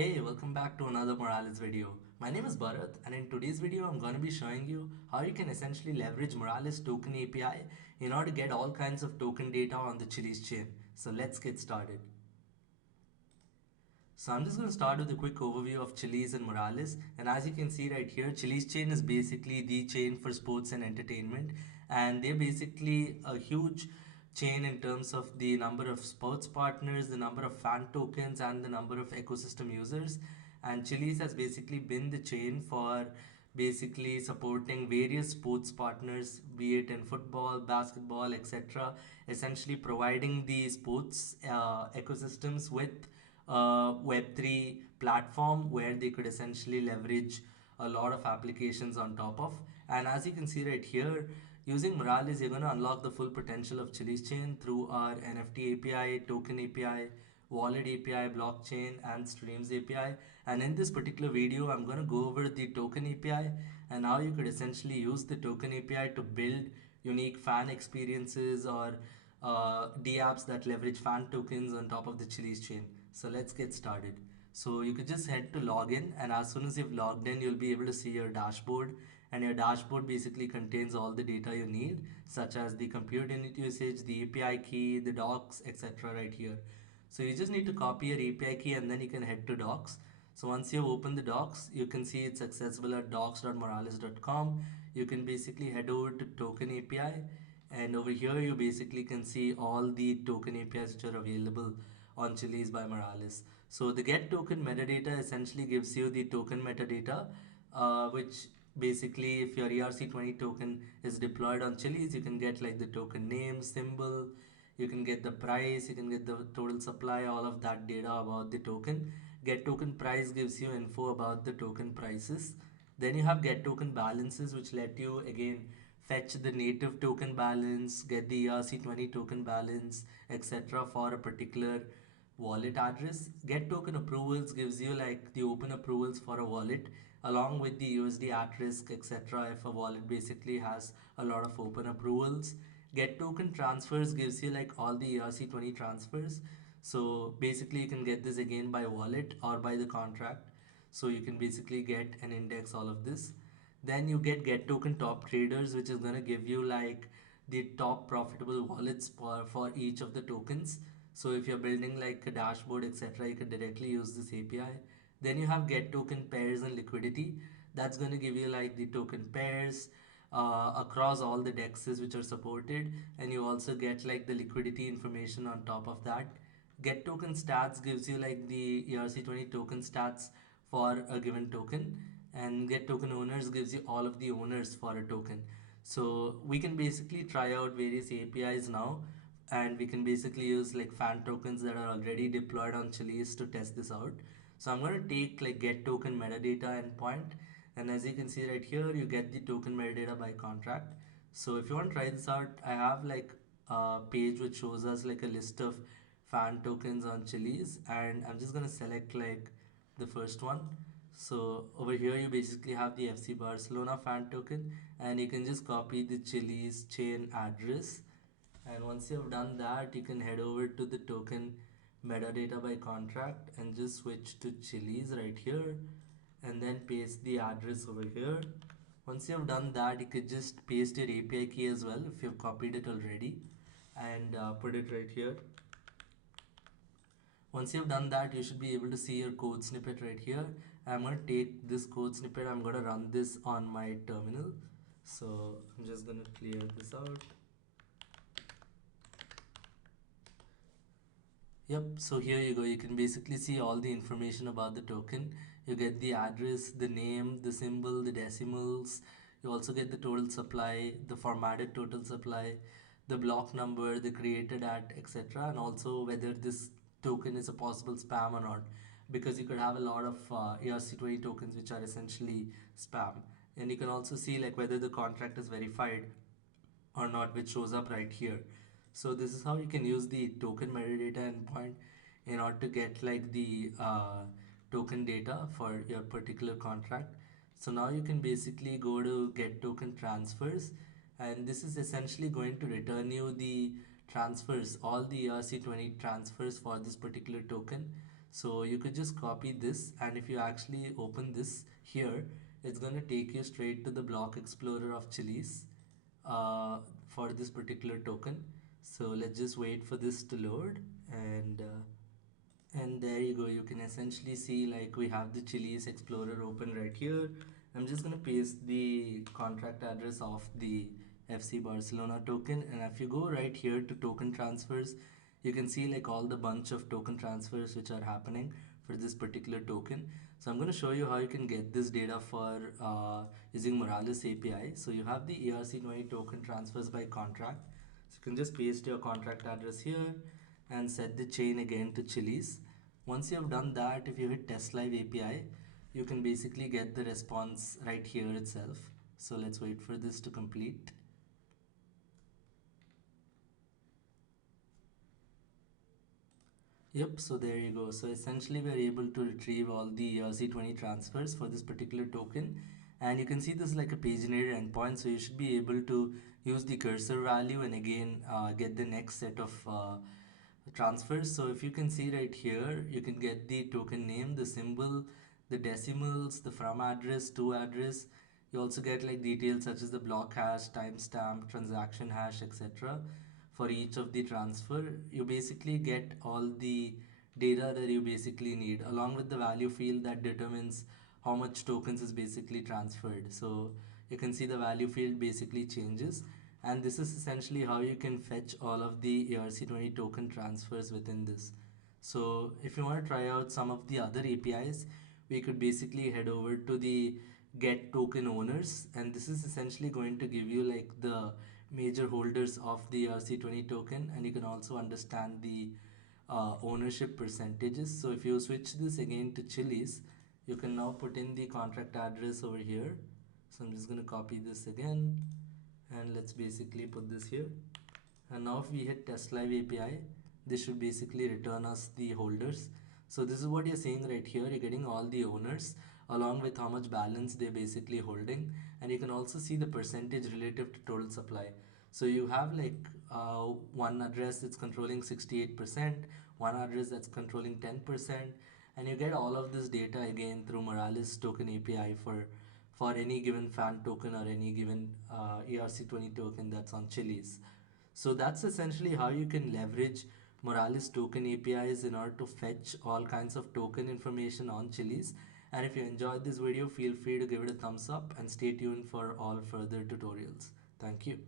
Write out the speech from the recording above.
Hey, welcome back to another Moralis video. My name is Bharat, and in today's video I'm going to be showing you how you can essentially leverage Moralis token API in order to get all kinds of token data on the Chiliz chain. So let's get started. So I'm just going to start with a quick overview of Chiliz and Moralis. And as you can see right here, Chiliz chain is basically the chain for sports and entertainment. And they're basically a huge chain in terms of the number of sports partners, the number of fan tokens, and the number of ecosystem users. And Chiliz has basically been the chain for basically supporting various sports partners, be it in football, basketball, etc. Essentially providing the sports ecosystems with Web3 platform where they could essentially leverage a lot of applications on top of. And as you can see right here, using Moralis, you're going to unlock the full potential of Chiliz chain through our NFT API, token API, wallet API, blockchain, and streams API. And in this particular video, I'm going to go over the token API and how you could essentially use the token API to build unique fan experiences or dapps that leverage fan tokens on top of the Chiliz chain. So let's get started. So you could just head to login, and as soon as you've logged in, you'll be able to see your dashboard. And your dashboard basically contains all the data you need, such as the compute unit usage, the API key, the docs, etc. right here. So you just need to copy your API key and then you can head to docs. So once you open the docs, you can see it's accessible at docs.moralis.com. You can basically head over to token API, and over here you basically can see all the token APIs which are available on Chiliz by Moralis. So the get token metadata essentially gives you the token metadata, which basically if your ERC20 token is deployed on Chiliz, you can get like the token name, symbol, you can get the price, you can get the total supply, all of that data about the token. Get token price gives you info about the token prices. Then you have get token balances, which let you again fetch the native token balance, get the ERC20 token balance, etc. for a particular wallet address. Get token approvals gives you like the open approvals for a wallet along with the USD at risk, etc. if a wallet basically has a lot of open approvals. Get token transfers gives you like all the ERC20 transfers. So basically you can get this again by wallet or by the contract. So you can basically get and index all of this. Then you get token top traders, which is going to give you like the top profitable wallets for each of the tokens. So if you're building like a dashboard, etc., you can directly use this API. Then you have get token pairs and liquidity. That's going to give you like the token pairs across all the dexes which are supported, and you also get like the liquidity information on top of that. Get token stats gives you like the ERC20 token stats for a given token, and get token owners gives you all of the owners for a token. So we can basically try out various APIs now, and we can basically use like fan tokens that are already deployed on Chiliz to test this out. So I'm going to take like get token metadata endpoint, and as you can see right here, you get the token metadata by contract. So if you want to try this out, I have like a page which shows us like a list of fan tokens on Chiliz, and I'm just going to select like the first one. So over here you basically have the FC Barcelona fan token, and you can just copy the Chiliz chain address. And once you have done that, you can head over to the token metadata by contract and just switch to Chiliz right here, and then paste the address over here. Once you have done that, you could just paste your API key as well if you've copied it already, and put it right here. Once you've done that, you should be able to see your code snippet right here. I'm going to take this code snippet, I'm going to run this on my terminal. So I'm just going to clear this out. Yep, so here you go. You can basically see all the information about the token. You get the address, the name, the symbol, the decimals. You also get the total supply, the formatted total supply, the block number, the created at, etc. And also whether this token is a possible spam or not. Because you could have a lot of ERC20 tokens which are essentially spam. And you can also see like whether the contract is verified or not, which shows up right here. So this is how you can use the token metadata endpoint in order to get like the token data for your particular contract. So now you can basically go to get token transfers, and this is essentially going to return you the transfers, all the ERC20 transfers for this particular token. So you could just copy this, and if you actually open this here, it's going to take you straight to the block explorer of Chiliz for this particular token. So let's just wait for this to load, and there you go. You can essentially see like we have the Chiliz explorer open right here. I'm just going to paste the contract address of the FC Barcelona token, and if you go right here to token transfers, you can see like all the bunch of token transfers which are happening for this particular token. So I'm going to show you how you can get this data for using Moralis API. So you have the ERC20 token transfers by contract. So you can just paste your contract address here and set the chain again to Chiliz. Once you have done that, if you hit test live API, you can basically get the response right here itself. So let's wait for this to complete. Yep, so there you go. So essentially we're able to retrieve all the ERC20 transfers for this particular token. And you can see this is like a paginated endpoint, so you should be able to use the cursor value and again get the next set of transfers. So if you can see right here, you can get the token name, the symbol, the decimals, the from address, to address. You also get like details such as the block hash, timestamp, transaction hash, etc. For each of the transfer. You basically get all the data that you basically need along with the value field that determines how much tokens is basically transferred. So you can see the value field basically changes, and this is essentially how you can fetch all of the ERC20 token transfers within this. So if you want to try out some of the other APIs, we could basically head over to the get token owners, and this is essentially going to give you like the major holders of the ERC20 token, and you can also understand the ownership percentages. So if you switch this again to Chiliz, you can now put in the contract address over here. So I'm just going to copy this again, and let's basically put this here. And now if we hit test live API, this should basically return us the holders. So this is what you're seeing right here. You're getting all the owners along with how much balance they're basically holding, and you can also see the percentage relative to total supply. So you have like one address that's controlling 68%, one address that's controlling 10%, and you get all of this data again through Moralis token API for any given fan token or any given ERC20 token that's on Chiliz. So that's essentially how you can leverage Moralis token APIs in order to fetch all kinds of token information on Chiliz. And if you enjoyed this video, feel free to give it a thumbs up and stay tuned for all further tutorials. Thank you.